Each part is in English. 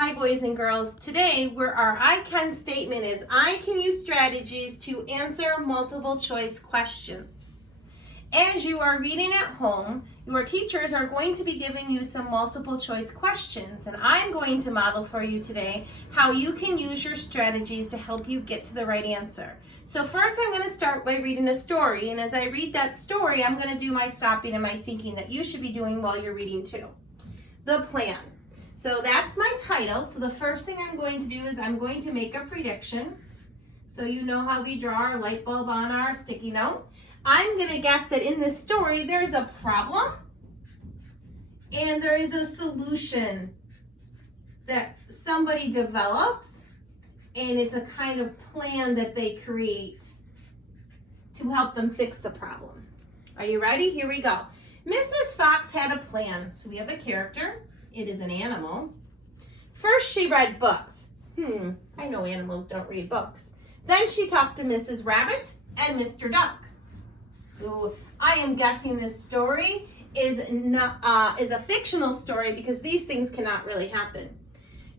Hi boys and girls. Today where our I can statement is I can use strategies to answer multiple choice questions. As you are reading at home, your teachers are going to be giving you some multiple choice questions, and I'm going to model for you today how you can use your strategies to help you get to the right answer. So first I'm going to start by reading a story, and as I read that story, I'm going to do my stopping and my thinking that you should be doing while you're reading too. The plan. So that's my title. So the first thing I'm going to do is I'm going to make a prediction. So you know how we draw our light bulb on our sticky note. I'm going to guess that in this story there's a problem and there is a solution that somebody develops, and it's a kind of plan that they create to help them fix the problem. Are you ready? Here we go. Mrs. Fox had a plan. So we have a character. It is an animal. First she read books. I know animals don't read books. Then she talked to Mrs. Rabbit and Mr. Duck. Ooh, I am guessing this story is a fictional story because these things cannot really happen.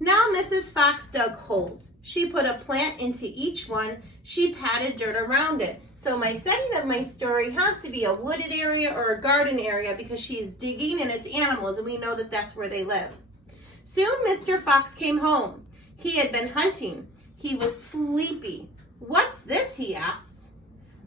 Now Mrs. Fox dug holes. She put a plant into each one. She patted dirt around it. So my setting of my story has to be a wooded area or a garden area because she is digging and it's animals, and we know that that's where they live. Soon Mr. Fox came home. He had been hunting. He was sleepy. "What's this?" he asked.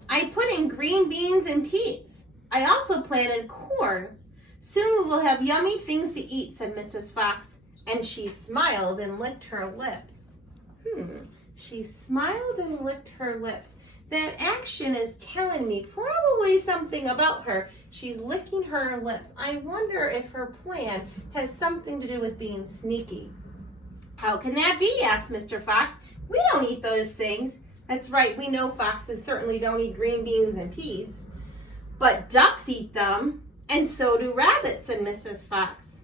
"I put in green beans and peas. I also planted corn. Soon we will have yummy things to eat," said Mrs. Fox, and she smiled and licked her lips. She smiled and licked her lips. That action is telling me probably something about her. She's licking her lips. I wonder if her plan has something to do with being sneaky. "How can that be?" asked Mr. Fox. "We don't eat those things." That's right, we know foxes certainly don't eat green beans and peas. "But ducks eat them, and so do rabbits," said Mrs. Fox.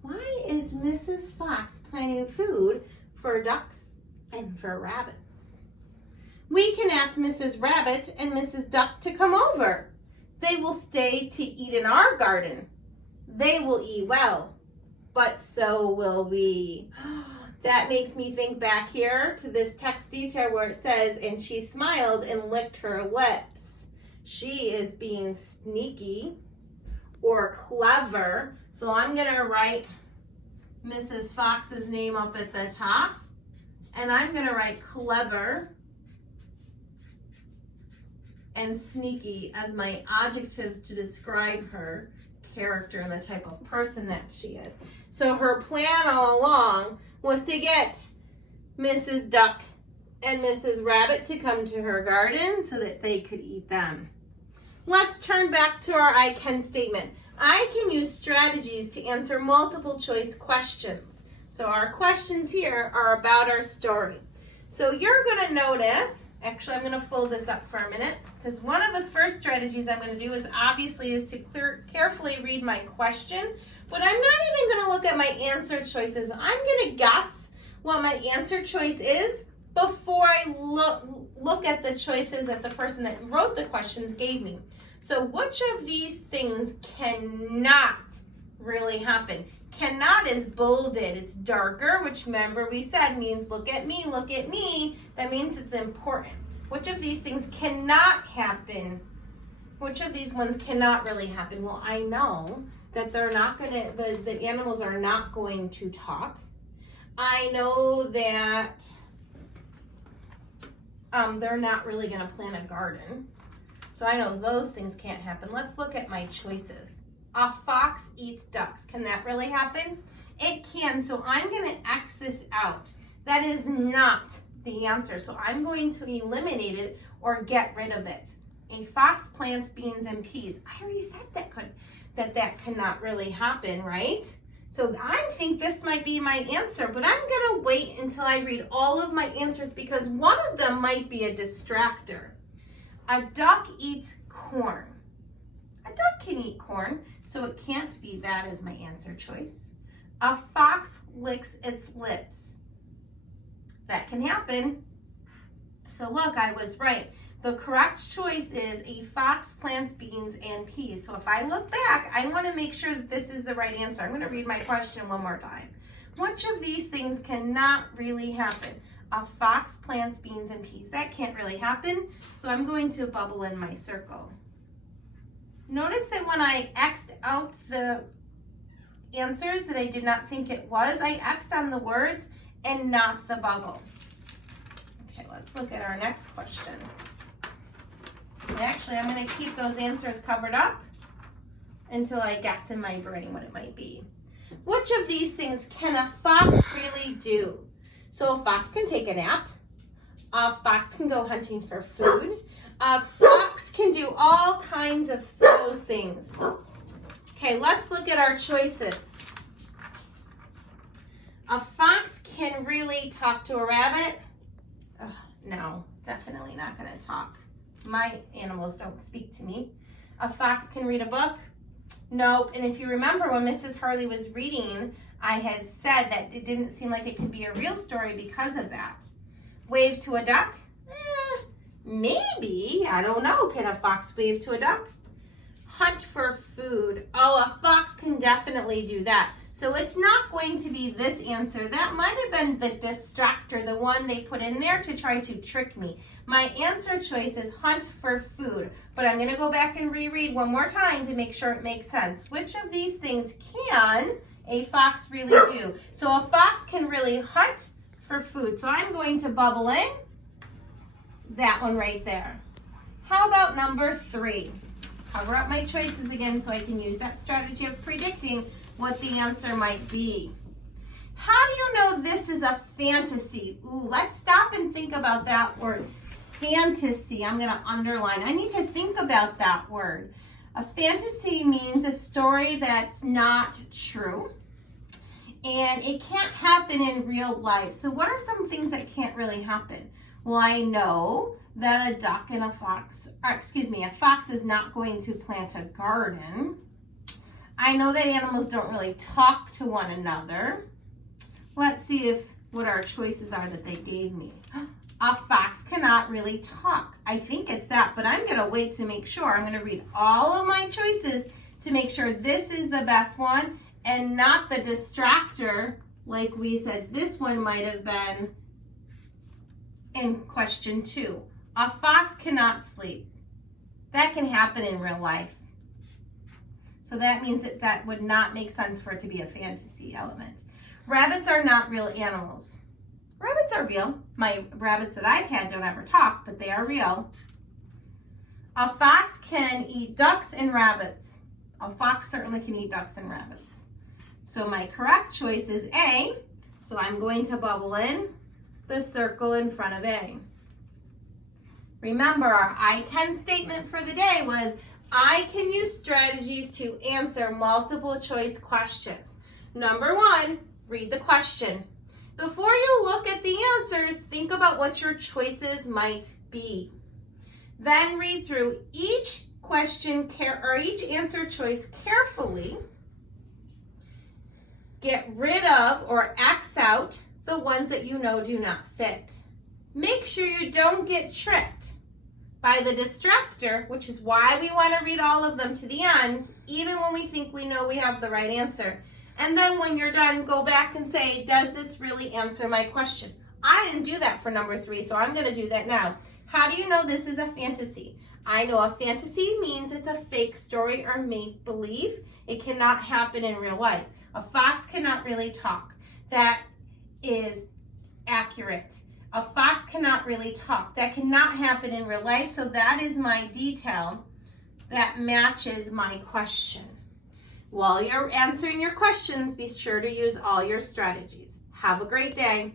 Why is Mrs. Fox planning food for ducks and for rabbits? "We can ask Mrs. Rabbit and Mrs. Duck to come over. They will stay to eat in our garden. They will eat well, but so will we." That makes me think back here to this text detail where it says, "And she smiled and licked her lips." She is being sneaky or clever. So I'm going to write Mrs. Fox's name up at the top, and I'm going to write clever and sneaky as my adjectives to describe her character and the type of person that she is. So her plan all along was to get Mrs. Duck and Mrs. Rabbit to come to her garden so that they could eat them. Let's turn back to our I can statement. I can use strategies to answer multiple choice questions. So our questions here are about our story. So you're going to notice, actually I'm going to fold this up for a minute, because one of the first strategies I'm going to do is to carefully read my question, but I'm not even going to look at my answer choices. I'm going to guess what my answer choice is before I look at the choices that the person that wrote the questions gave me. So which of these things cannot really happen? Cannot is bolded. It's darker, which remember we said means look at me, look at me. That means it's important. Which of these things cannot happen? Which of these ones cannot really happen? Well, I know that they're not going to, the animals are not going to talk. I know that they're not really going to plant a garden. So I know those things can't happen. Let's look at my choices. A fox eats ducks. Can that really happen? It can. So I'm going to X this out. That is not the answer. So I'm going to eliminate it or get rid of it. A fox plants beans and peas. I already said that cannot really happen, right? So I think this might be my answer, but I'm going to wait until I read all of my answers because one of them might be a distractor. A duck eats corn. A duck can eat corn, so it can't be that as my answer choice. A fox licks its lips. That can happen. So look, I was right. The correct choice is a fox plants beans and peas. So if I look back, I want to make sure that this is the right answer. I'm going to read my question one more time. Which of these things cannot really happen? A fox plants beans and peas. That can't really happen, so I'm going to bubble in my circle. Notice that when I X'd out the answers that I did not think it was, I X'd on the words and not the bubble. Okay, let's look at our next question. And actually, I'm going to keep those answers covered up until I guess in my brain what it might be. Which of these things can a fox really do? So a fox can take a nap. A fox can go hunting for food. A fox can do all kinds of those things. Okay, let's look at our choices. A fox can really talk to a rabbit. No, definitely not going to talk. My animals don't speak to me. A fox can read a book. Nope. And if you remember when Mrs. Harley was reading, I had said that it didn't seem like it could be a real story because of that. Wave to a duck? Maybe. I don't know. Can a fox wave to a duck? Hunt for food. Oh, a fox can definitely do that. So it's not going to be this answer. That might have been the distractor, the one they put in there to try to trick me. My answer choice is hunt for food, but I'm going to go back and reread one more time to make sure it makes sense. Which of these things can a fox really do? So a fox can really hunt for food. So I'm going to bubble in that one right there. How about number 3? Let's cover up my choices again so I can use that strategy of predicting what the answer might be. How do you know this is a fantasy? Ooh, let's stop and think about that word. Fantasy. I'm going to underline. I need to think about that word. A fantasy means a story that's not true. And it can't happen in real life. So what are some things that can't really happen? Well, I know that a duck and a fox is not going to plant a garden. I know that animals don't really talk to one another. Let's see what our choices are that they gave me. A fox cannot really talk. I think it's that, but I'm going to wait to make sure. I'm going to read all of my choices to make sure this is the best one and not the distractor like we said. This one might have been in question 2. A fox cannot sleep. That can happen in real life. So that means that would not make sense for it to be a fantasy element. Rabbits are not real animals. Rabbits are real. My rabbits that I've had don't ever talk, but they are real. A fox can eat ducks and rabbits. A fox certainly can eat ducks and rabbits. So my correct choice is A. So I'm going to bubble in the circle in front of A. Remember, our I can statement for the day was, I can use strategies to answer multiple choice questions. Number 1, read the question. Before you look at the answers, think about what your choices might be. Then read through each question or each answer choice carefully. Get rid of or X out the ones that you know do not fit. Make sure you don't get tricked by the distractor, which is why we want to read all of them to the end, even when we think we know we have the right answer. And then when you're done, go back and say, does this really answer my question? I didn't do that for number 3, so I'm going to do that now. How do you know this is a fantasy? I know a fantasy means it's a fake story or make-believe. It cannot happen in real life. A fox cannot really talk. That is accurate. A fox cannot really talk. That cannot happen in real life, so that is my detail that matches my question. While you're answering your questions, be sure to use all your strategies. Have a great day.